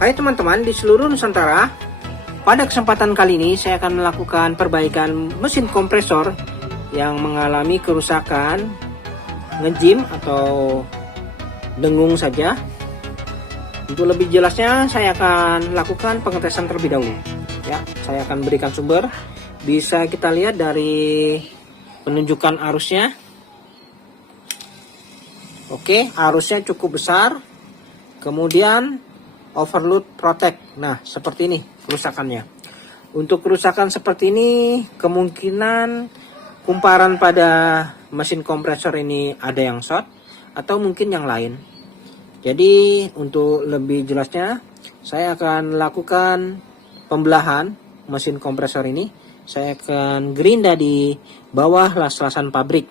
Hai teman-teman di seluruh Nusantara, pada kesempatan kali ini saya akan melakukan perbaikan mesin kompresor yang mengalami kerusakan, ngejim atau dengung saja. Untuk lebih jelasnya saya akan lakukan pengetesan terlebih dahulu. Ya, saya akan berikan sumber. Bisa kita lihat dari penunjukan arusnya. Oke, arusnya cukup besar. Kemudian overload protect. Nah, seperti ini kerusakannya. Untuk kerusakan seperti ini kemungkinan kumparan pada mesin kompresor ini ada yang short atau mungkin yang lain. Jadi untuk lebih jelasnya saya akan lakukan pembelahan mesin kompresor ini. Saya akan gerinda di bawah las-lasan pabrik.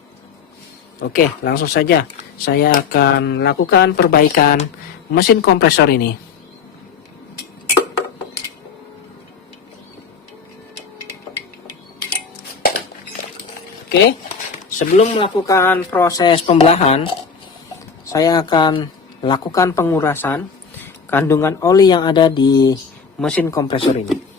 Oke, langsung saja saya akan lakukan perbaikan mesin kompresor ini. Oke, sebelum melakukan proses pembelahan, saya akan lakukan pengurasan kandungan oli yang ada di mesin kompresor ini.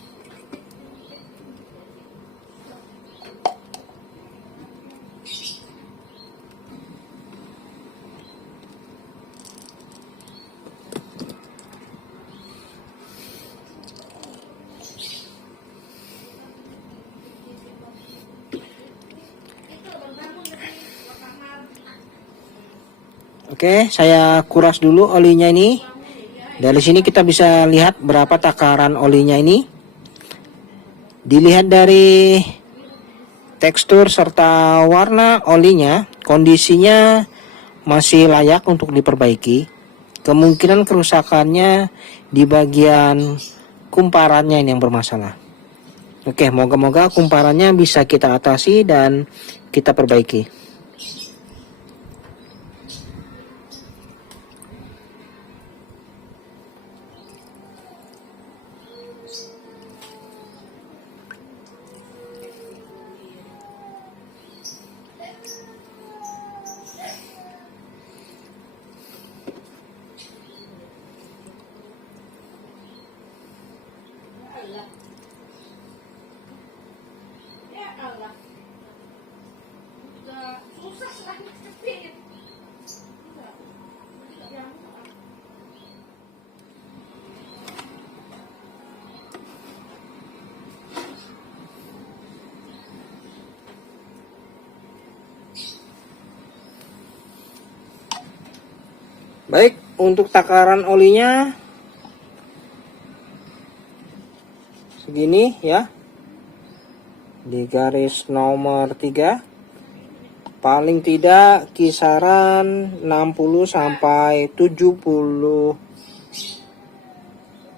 Oke, saya kuras dulu olinya ini. Dari sini kita bisa lihat berapa takaran olinya ini. Dilihat dari tekstur serta warna olinya, kondisinya masih layak untuk diperbaiki. Kemungkinan kerusakannya di bagian kumparannya ini yang bermasalah. Oke, moga-moga kumparannya bisa kita atasi dan kita perbaiki. Baik, untuk takaran olinya segini ya. Di garis nomor 3 paling tidak kisaran 60 sampai 70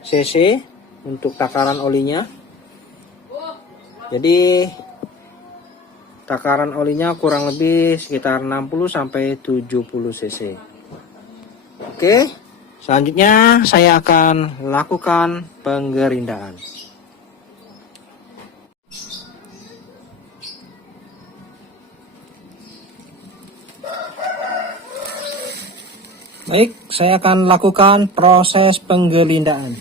cc untuk takaran olinya. Jadi takaran olinya kurang lebih sekitar 60 sampai 70 cc. Oke, selanjutnya saya akan lakukan penggerindaan. Baik, saya akan lakukan proses penggerindaan.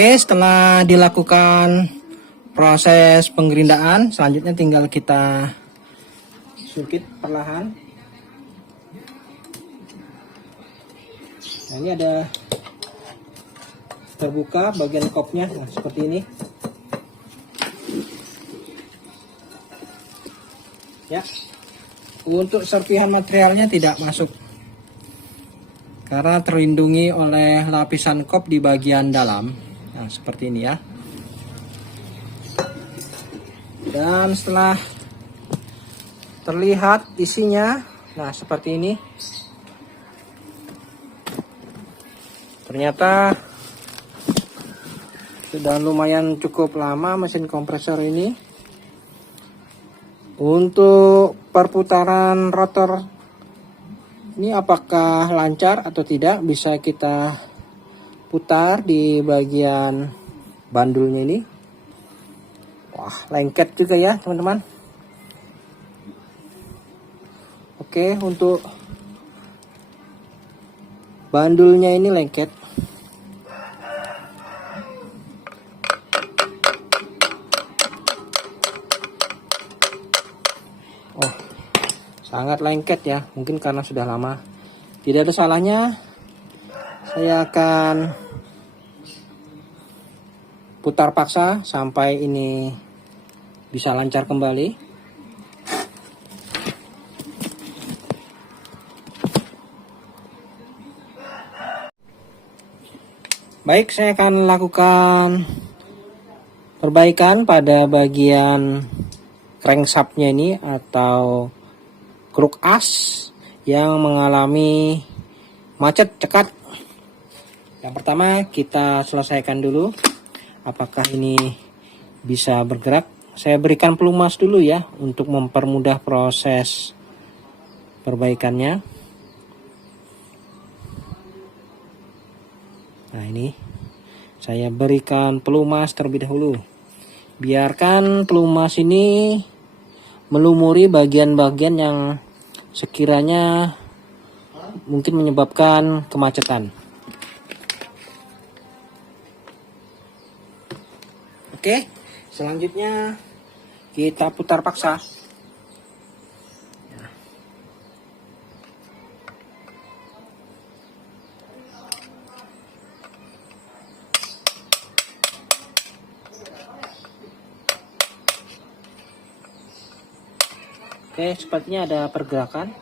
Oke, setelah dilakukan proses penggerindaan, selanjutnya tinggal kita sungkit perlahan. Nah, ini ada terbuka bagian kopnya, nah seperti ini. Ya, untuk serpihan materialnya tidak masuk karena terlindungi oleh lapisan kop di bagian dalam. Nah, seperti ini ya. Dan setelah terlihat isinya, nah seperti ini. Ternyata sudah lumayan cukup lama mesin kompresor ini. Untuk perputaran rotor ini apakah lancar atau tidak, bisa kita putar di bagian bandulnya ini. Wah, lengket juga ya teman-teman. Oke, untuk bandulnya ini lengket. Oh, sangat lengket ya, mungkin karena sudah lama. Tidak ada salahnya saya akan putar paksa sampai ini bisa lancar kembali. Baik, saya akan lakukan perbaikan pada bagian crankshaftnya ini atau kruk as yang mengalami macet cekat. Yang pertama kita selesaikan dulu apakah ini bisa bergerak. Saya berikan pelumas dulu ya untuk mempermudah proses perbaikannya. Nah, ini saya berikan pelumas terlebih dahulu. Biarkan pelumas ini melumuri bagian-bagian yang sekiranya mungkin menyebabkan kemacetan. Oke, selanjutnya kita putar paksa. Oke, sepertinya ada pergerakan.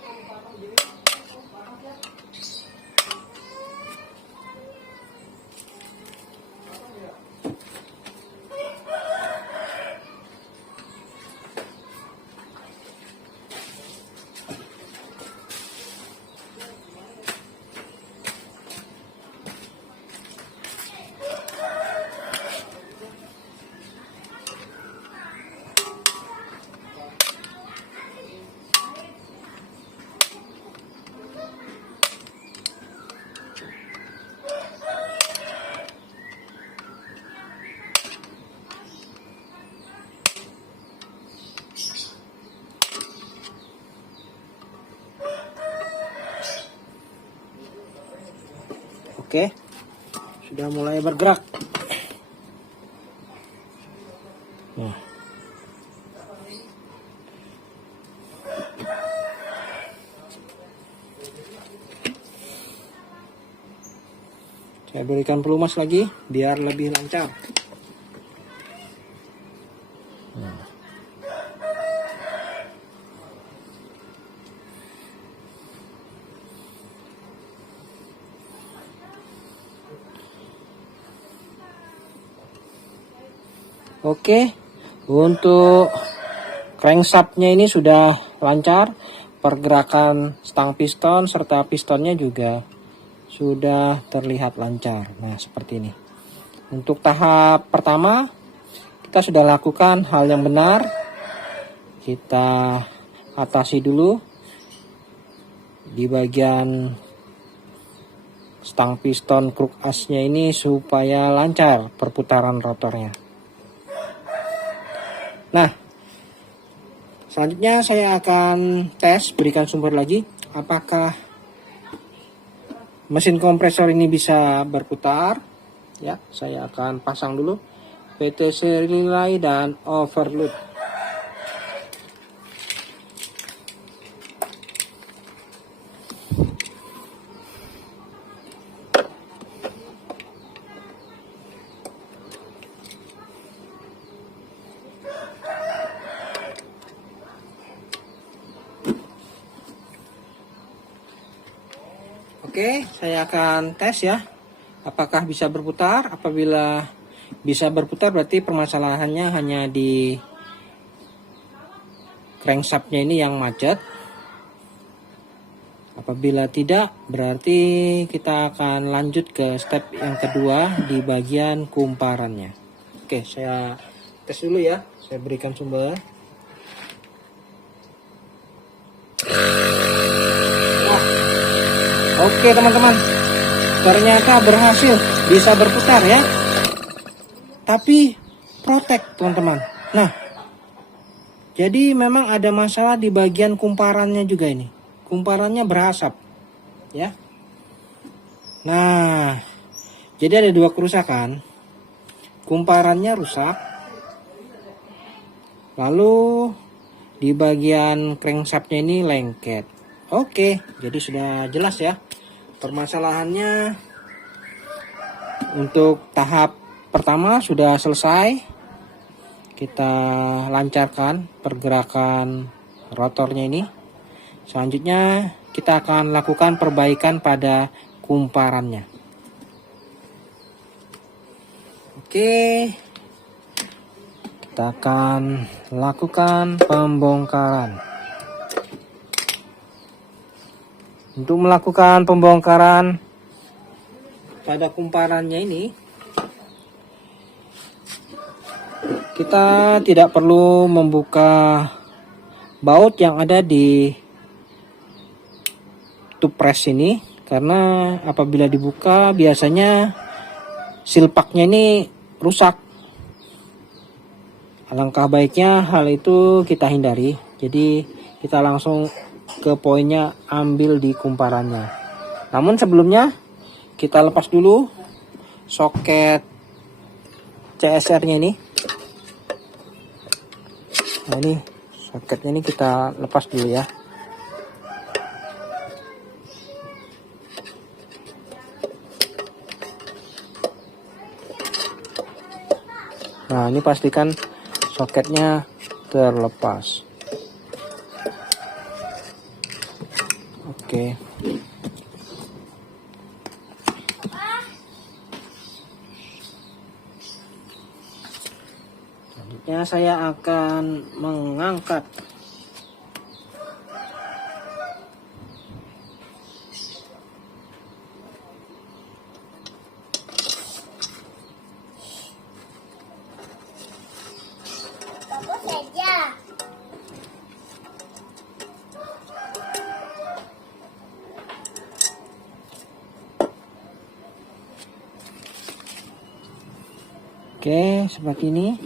Oke, sudah mulai bergerak. Nah, saya berikan pelumas lagi biar lebih lancar. Nah. Oke, untuk crankshaftnya ini sudah lancar, pergerakan stang piston serta pistonnya juga sudah terlihat lancar. Nah, seperti ini. Untuk tahap pertama kita sudah lakukan hal yang benar. Kita atasi dulu di bagian stang piston kruk asnya ini supaya lancar perputaran rotornya. Nah, selanjutnya saya akan tes, berikan sumber lagi, apakah mesin kompresor ini bisa berputar. Ya, saya akan pasang dulu PTC relay dan overload. Oke, saya akan tes ya, apakah bisa berputar. Apabila bisa berputar berarti permasalahannya hanya di crankshaftnya ini yang macet. Apabila tidak, berarti kita akan lanjut ke step yang kedua di bagian kumparannya. Oke, saya tes dulu ya, saya berikan sumber. Oke teman-teman, ternyata berhasil, bisa berputar ya. Tapi protek teman-teman. Nah, jadi memang ada masalah di bagian kumparannya juga ini. Kumparannya berasap ya. Nah, jadi ada dua kerusakan. Kumparannya rusak. Lalu di bagian crankshaftnya ini lengket. Oke, jadi sudah jelas ya. Permasalahannya untuk tahap pertama sudah selesai. Kita lancarkan pergerakan rotornya ini. Selanjutnya kita akan lakukan perbaikan pada kumparannya. Oke, kita akan lakukan pembongkaran. Untuk melakukan pembongkaran pada kumparannya ini, kita tidak perlu membuka baut yang ada di tube press ini, karena apabila dibuka biasanya silpaknya ini rusak. Alangkah baiknya hal itu kita hindari. Jadi kita langsung ke poinnya, ambil di kumparannya. Namun sebelumnya kita lepas dulu soket CSR nya ini. Nah, ini soketnya ini kita lepas dulu ya. Nah, ini pastikan soketnya terlepas. Oke. Selanjutnya saya akan mengangkat Oke, seperti ini.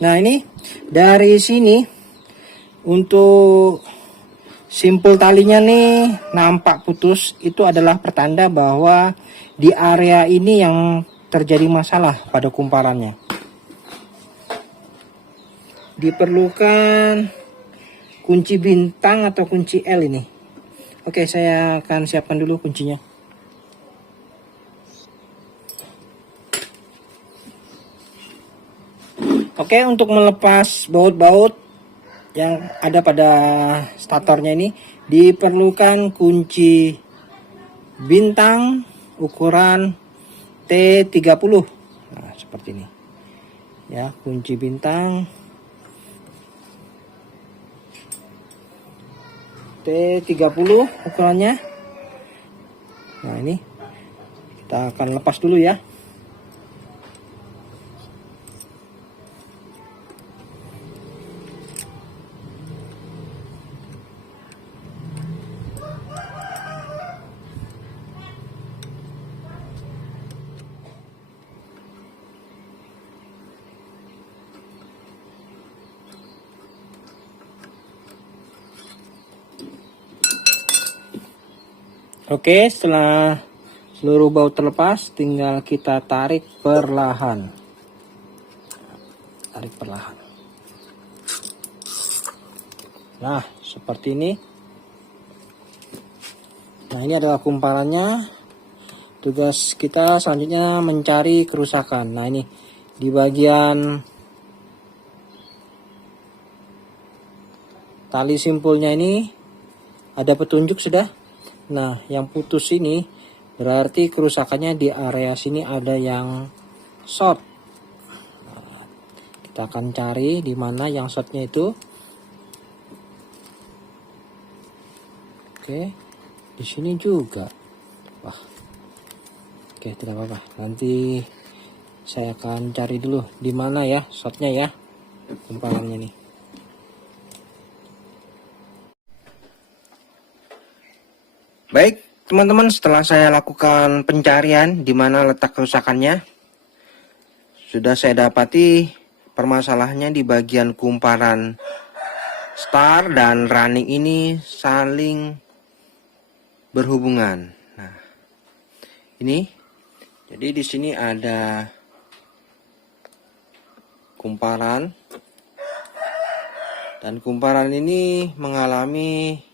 Nah, ini dari sini untuk simpul talinya nih nampak putus. Itu adalah pertanda bahwa di area ini yang terjadi masalah pada kumparannya. Diperlukan kunci bintang atau kunci L ini. Oke, saya akan siapkan dulu kuncinya. Oke, untuk melepas baut-baut yang ada pada statornya ini diperlukan kunci bintang ukuran T30. Nah, seperti ini. Ya, kunci bintang T30 ukurannya. Nah, ini kita akan lepas dulu ya. Oke, setelah seluruh baut terlepas, tinggal kita tarik perlahan. Tarik perlahan. Nah, seperti ini. Nah, ini adalah kumparannya. Tugas kita selanjutnya mencari kerusakan. Nah, ini di bagian tali simpulnya ini ada petunjuk sudah. Nah, yang putus ini berarti kerusakannya di area sini ada yang short. Nah, kita akan cari di mana yang shortnya itu. Oke, di sini juga. Wah, oke, tidak apa-apa. Nanti saya akan cari dulu di mana ya shortnya ya, kumparannya nih. Baik, teman-teman, setelah saya lakukan pencarian di mana letak kerusakannya, sudah saya dapati permasalahannya di bagian kumparan star dan running ini saling berhubungan. Nah, ini jadi di sini ada kumparan dan kumparan ini mengalami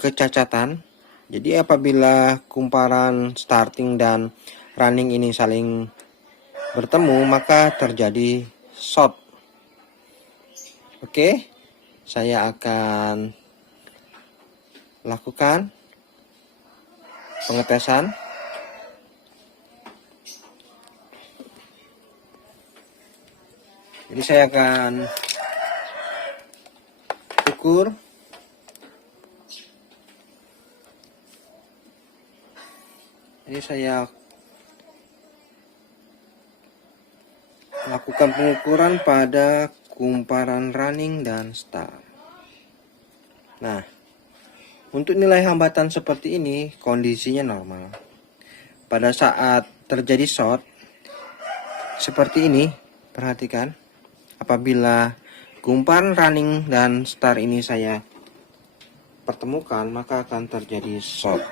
kecacatan. Jadi apabila kumparan starting dan running ini saling bertemu, maka terjadi short. Oke, saya akan lakukan pengetesan. Jadi saya akan ukur. Ini saya lakukan pengukuran pada kumparan running dan star. Nah, untuk nilai hambatan seperti ini kondisinya normal. Pada saat terjadi short seperti ini, perhatikan, apabila kumparan running dan star ini saya pertemukan, maka akan terjadi short.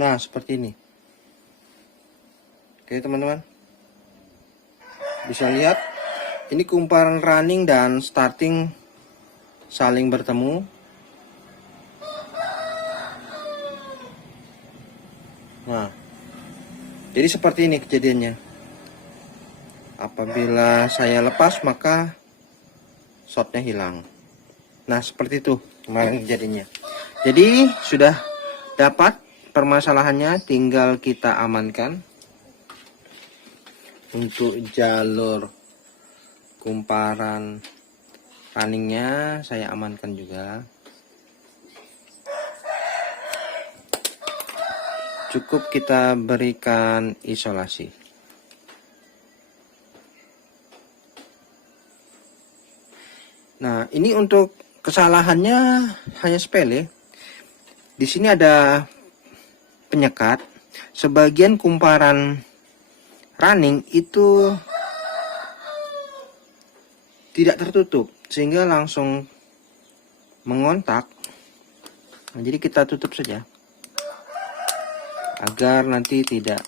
Nah, seperti ini. Oke, teman-teman. Bisa lihat, ini kumparan running dan starting saling bertemu. Nah, jadi seperti ini kejadiannya. Apabila saya lepas, maka shortnya hilang. Nah, seperti itu kemarin kejadiannya. Jadi, sudah dapat permasalahannya, tinggal kita amankan. Untuk jalur kumparan runningnya saya amankan juga. Cukup kita berikan isolasi. Nah, ini untuk kesalahannya hanya sepele. Di sini ada penyekat. Sebagian kumparan running itu tidak tertutup sehingga langsung mengontak. Nah, jadi kita tutup saja agar nanti tidak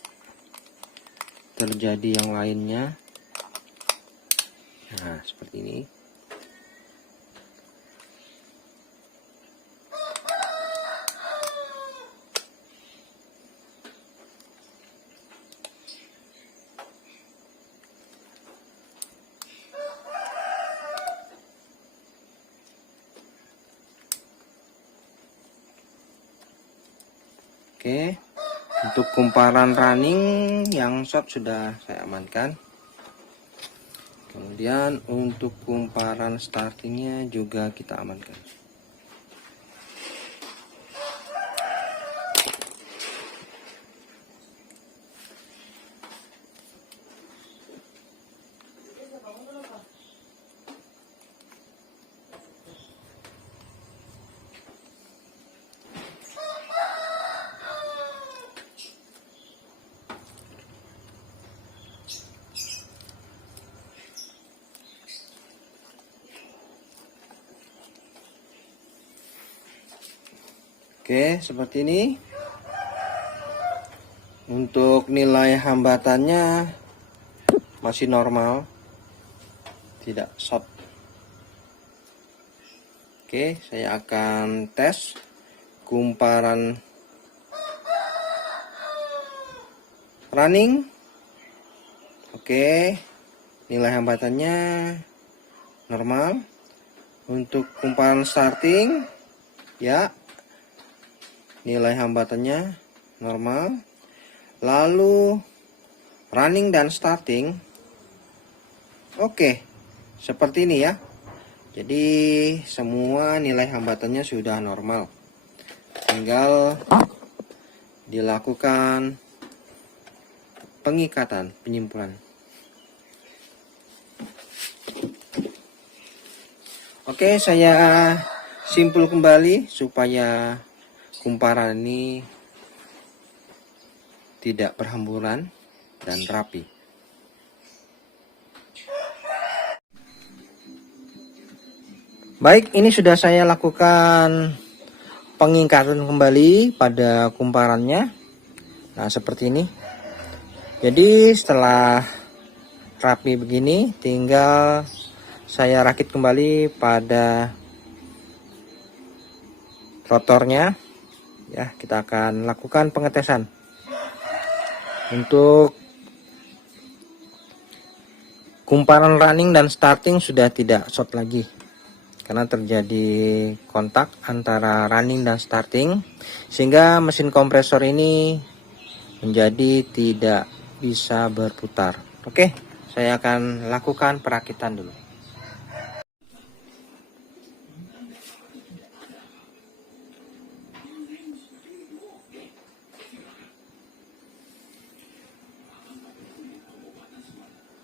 terjadi yang lainnya. Nah, seperti ini. Oke, untuk kumparan running yang short sudah saya amankan. Kemudian untuk kumparan startingnya juga kita amankan. Oke, seperti ini. Untuk nilai hambatannya masih normal, tidak short. Oke, saya akan tes kumparan running. Oke, nilai hambatannya normal. Untuk kumparan starting, ya, nilai hambatannya normal. Lalu running dan starting, oke, seperti ini ya. Jadi semua nilai hambatannya sudah normal. Tinggal dilakukan pengikatan, penyimpulan. Oke, saya simpul kembali supaya kumparan ini tidak berhamburan dan rapi. Baik, ini sudah saya lakukan pengingkatan kembali pada kumparannya. Nah, seperti ini. Jadi setelah rapi begini, tinggal saya rakit kembali pada rotornya. Ya, kita akan lakukan pengetesan. Untuk kumparan running dan starting sudah tidak short lagi, karena terjadi kontak antara running dan starting, sehingga mesin kompresor ini menjadi tidak bisa berputar. Oke, saya akan lakukan perakitan dulu.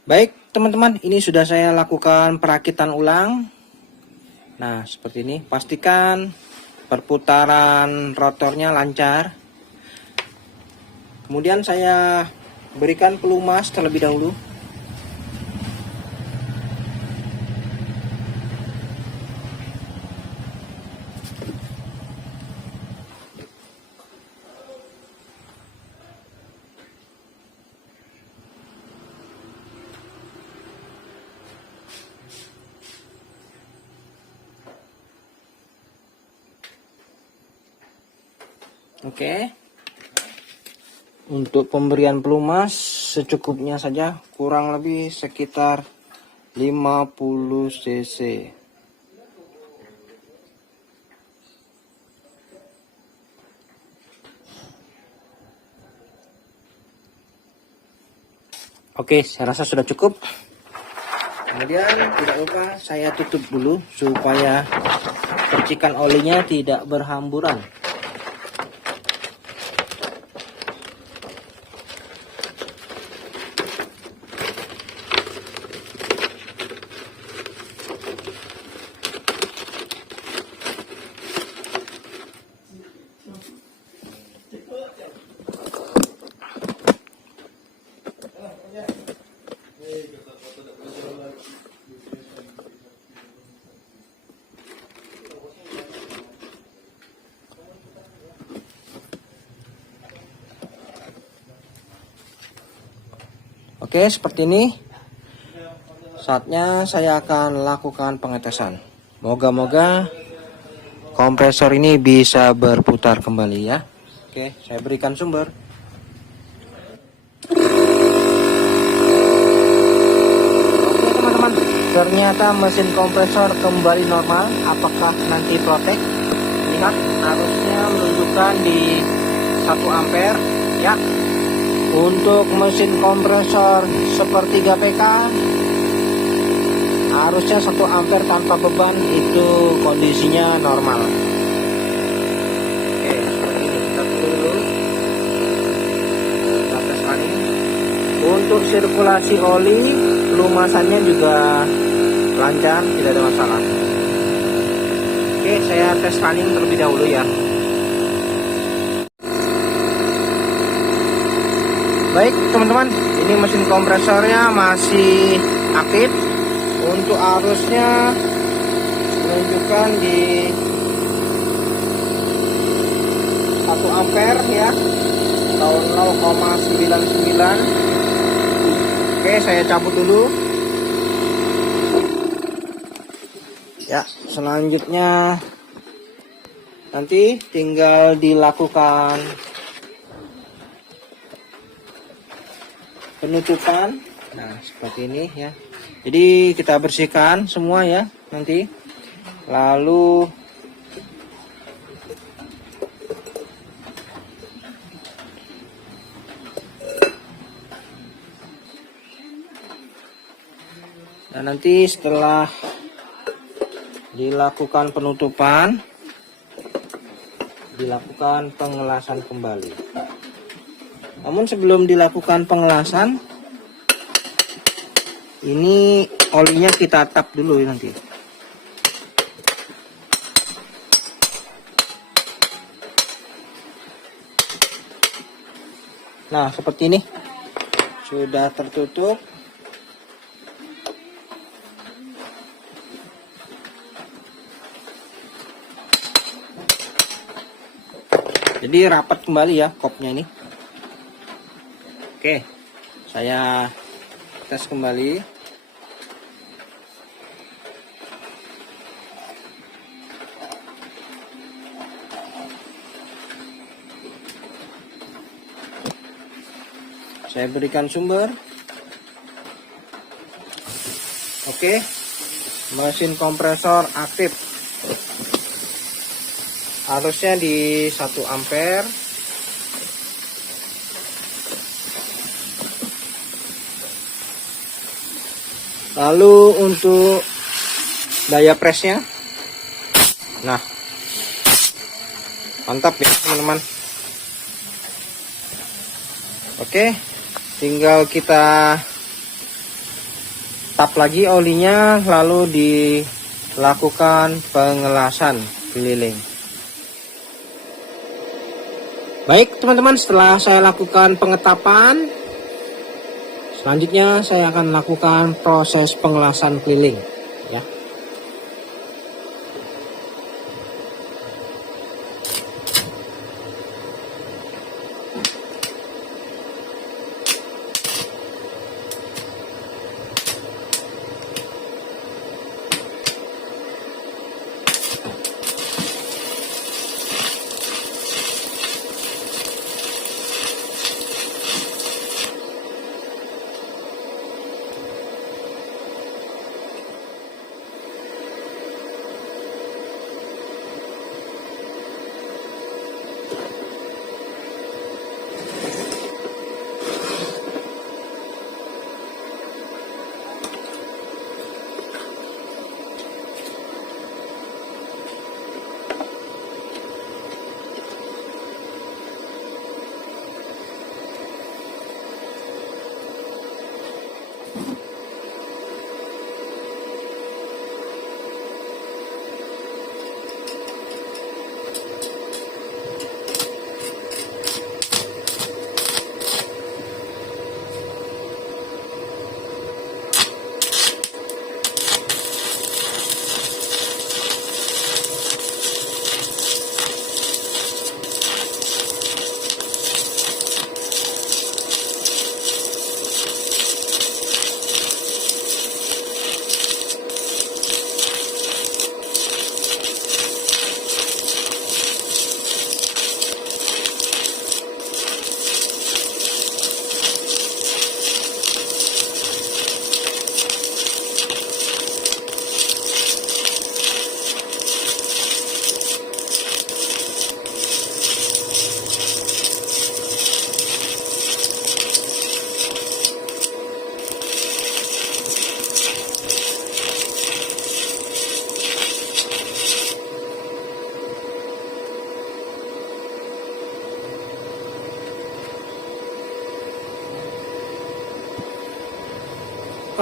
Baik teman-teman, ini sudah saya lakukan perakitan ulang. Nah, seperti ini. Pastikan perputaran rotornya lancar. Kemudian saya berikan pelumas terlebih dahulu. Oke. Untuk pemberian pelumas secukupnya saja, kurang lebih sekitar 50 cc. Oke, saya rasa sudah cukup. Kemudian tidak lupa saya tutup dulu supaya percikan olinya tidak berhamburan. Oke, seperti ini. Saatnya saya akan lakukan pengetesan. Moga-moga kompresor ini bisa berputar kembali ya. Oke, saya berikan sumber. Oke teman-teman, ternyata mesin kompresor kembali normal. Apakah nanti protek? Lihat, arusnya menunjukkan di 1 ampere ya. Untuk mesin kompresor sepertiga PK, arusnya 1 ampere tanpa beban, itu kondisinya normal. Oke, seperti ini kita tunggu dulu. Kita tes lagi. Untuk sirkulasi oli, pelumasannya juga lancar, tidak ada masalah. Oke, saya tes running terlebih dahulu ya. Baik teman-teman, ini mesin kompresornya masih aktif. Untuk arusnya menunjukkan di 1 ampere ya, tahun 0,99. Oke, saya cabut dulu ya. Selanjutnya nanti tinggal dilakukan penutupan. Nah, seperti ini ya. Jadi kita bersihkan semua ya nanti. Lalu dan nanti setelah dilakukan penutupan, dilakukan pengelasan kembali. Namun sebelum dilakukan pengelasan, ini olinya kita tap dulu nanti. Nah, seperti ini. Sudah tertutup. Jadi rapat kembali ya kopnya ini. Oke, saya tes kembali. Saya berikan sumber. Oke, mesin kompresor aktif. Harusnya di 1 ampere. Lalu untuk daya presnya, nah, mantap ya teman-teman. Oke, tinggal kita tap lagi olinya, lalu dilakukan pengelasan keliling. Baik teman-teman, setelah saya lakukan pengetapan, selanjutnya saya akan lakukan proses pengelasan keliling ya.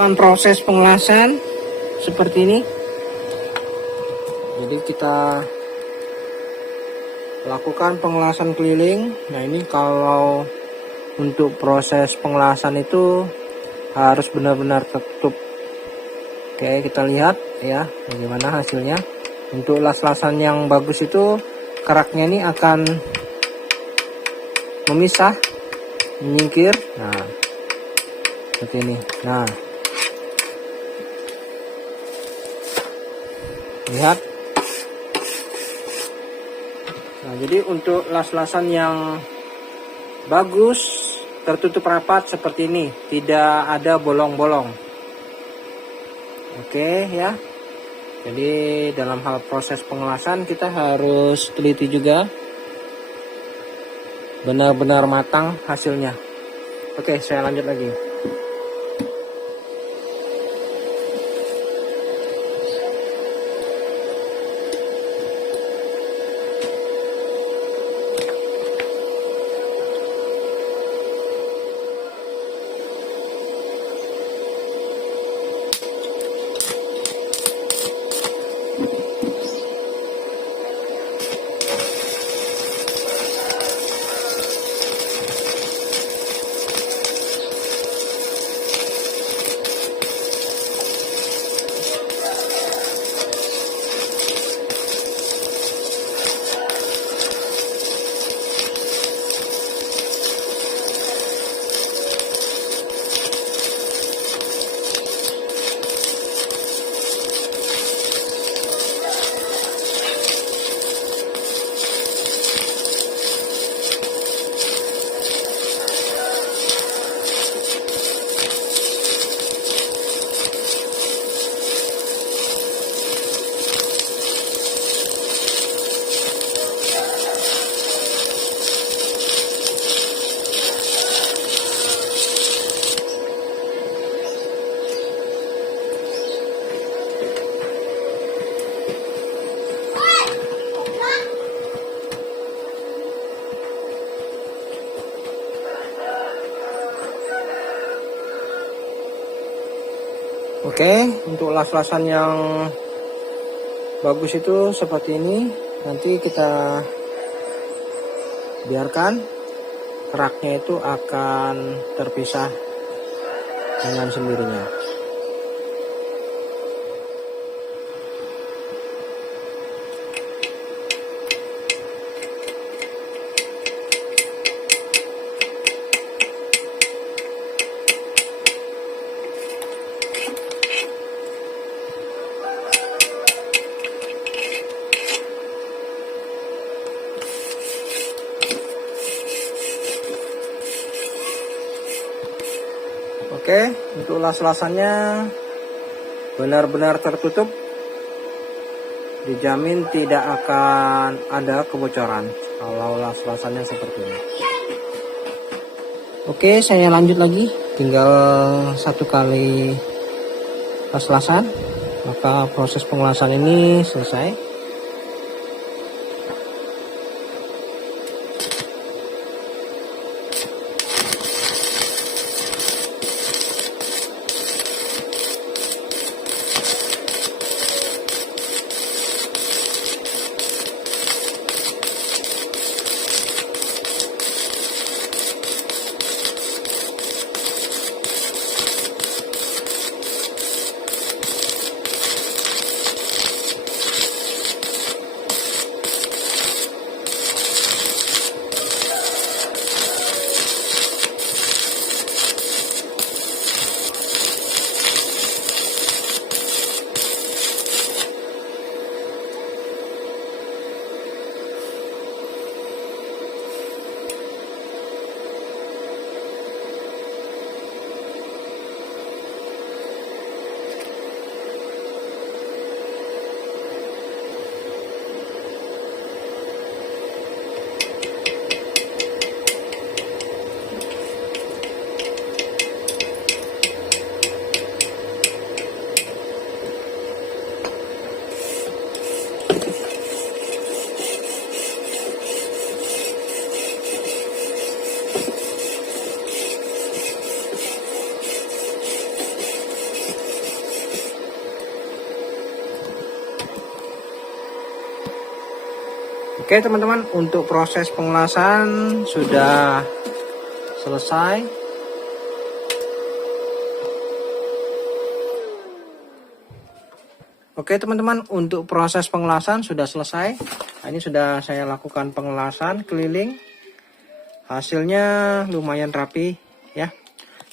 Proses pengelasan seperti ini. Jadi kita lakukan pengelasan keliling. Nah, ini kalau untuk proses pengelasan itu harus benar-benar tertutup. Oke, kita lihat ya bagaimana hasilnya. Untuk las-lasan yang bagus itu keraknya ini akan memisah, menyingkir. Nah, seperti ini. Nah, lihat. Nah, jadi untuk las-lasan yang bagus, tertutup rapat seperti ini, tidak ada bolong-bolong. Oke ya. Jadi dalam hal proses pengelasan kita harus teliti juga, benar-benar matang hasilnya. Oke, saya lanjut lagi. Oke, untuk las-lasan yang bagus itu seperti ini. Nanti kita biarkan keraknya itu akan terpisah dengan sendirinya. Oke, untuk las-lasannya benar-benar tertutup, dijamin tidak akan ada kebocoran kalau las-lasannya seperti ini. Oke, saya lanjut lagi, tinggal 1 kali las-lasan, maka proses pengelasan ini selesai. Oke teman-teman, untuk proses pengelasan sudah selesai. Oke teman-teman, untuk proses pengelasan sudah selesai. Nah, ini sudah saya lakukan pengelasan keliling Hasilnya lumayan rapi ya.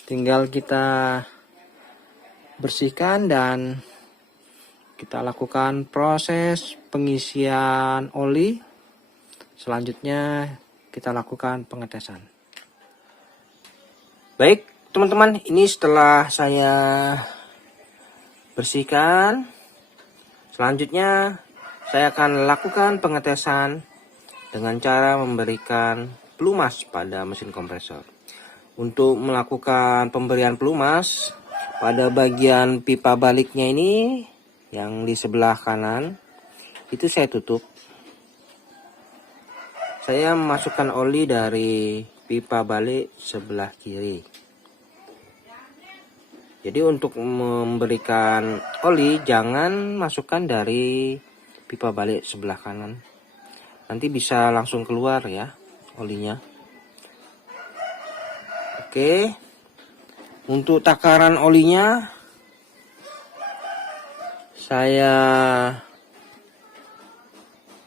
Tinggal kita bersihkan dan kita lakukan proses pengisian oli. Selanjutnya kita lakukan pengetesan. Baik teman-teman, ini setelah saya bersihkan, selanjutnya saya akan lakukan pengetesan dengan cara memberikan pelumas pada mesin kompresor. Untuk melakukan pemberian pelumas pada bagian pipa baliknya ini yang di sebelah kanan itu saya tutup. Saya memasukkan oli dari pipa balik sebelah kiri. Jadi untuk memberikan oli jangan masukkan dari pipa balik sebelah kanan. Nanti bisa langsung keluar ya olinya. Oke. Untuk takaran olinya saya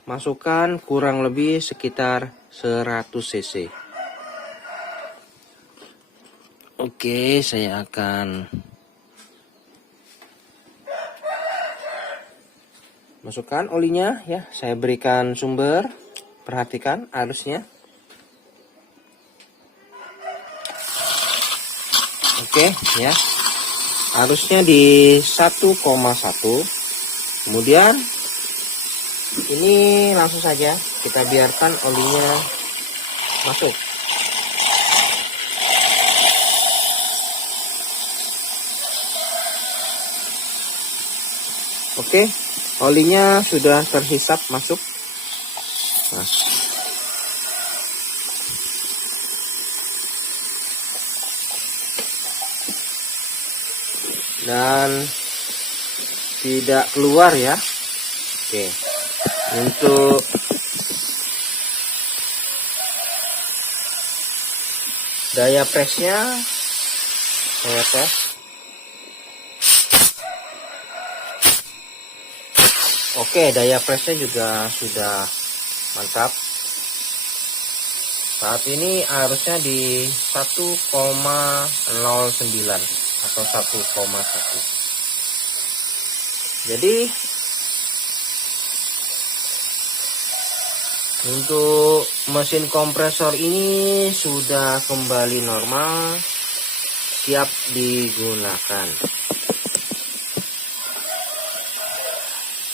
masukkan kurang lebih sekitar 100 cc. Oke, saya akan masukkan olinya ya. Saya berikan sumber. Perhatikan arusnya. Oke ya. Arusnya di 1,1. Kemudian ini langsung saja kita biarkan olinya masuk. Oke, olinya sudah terhisap masuk. Nah. Dan tidak keluar ya. Oke. Untuk daya presnya saya tes. Oke, daya presnya juga sudah mantap. Saat ini arusnya di 1,09 atau 1,1. Jadi untuk mesin kompresor ini sudah kembali normal, siap digunakan.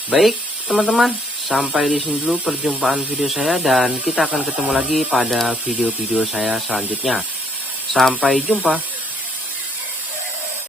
Baik teman-teman, sampai di sini dulu perjumpaan video saya dan kita akan ketemu lagi pada video-video saya selanjutnya. Sampai jumpa.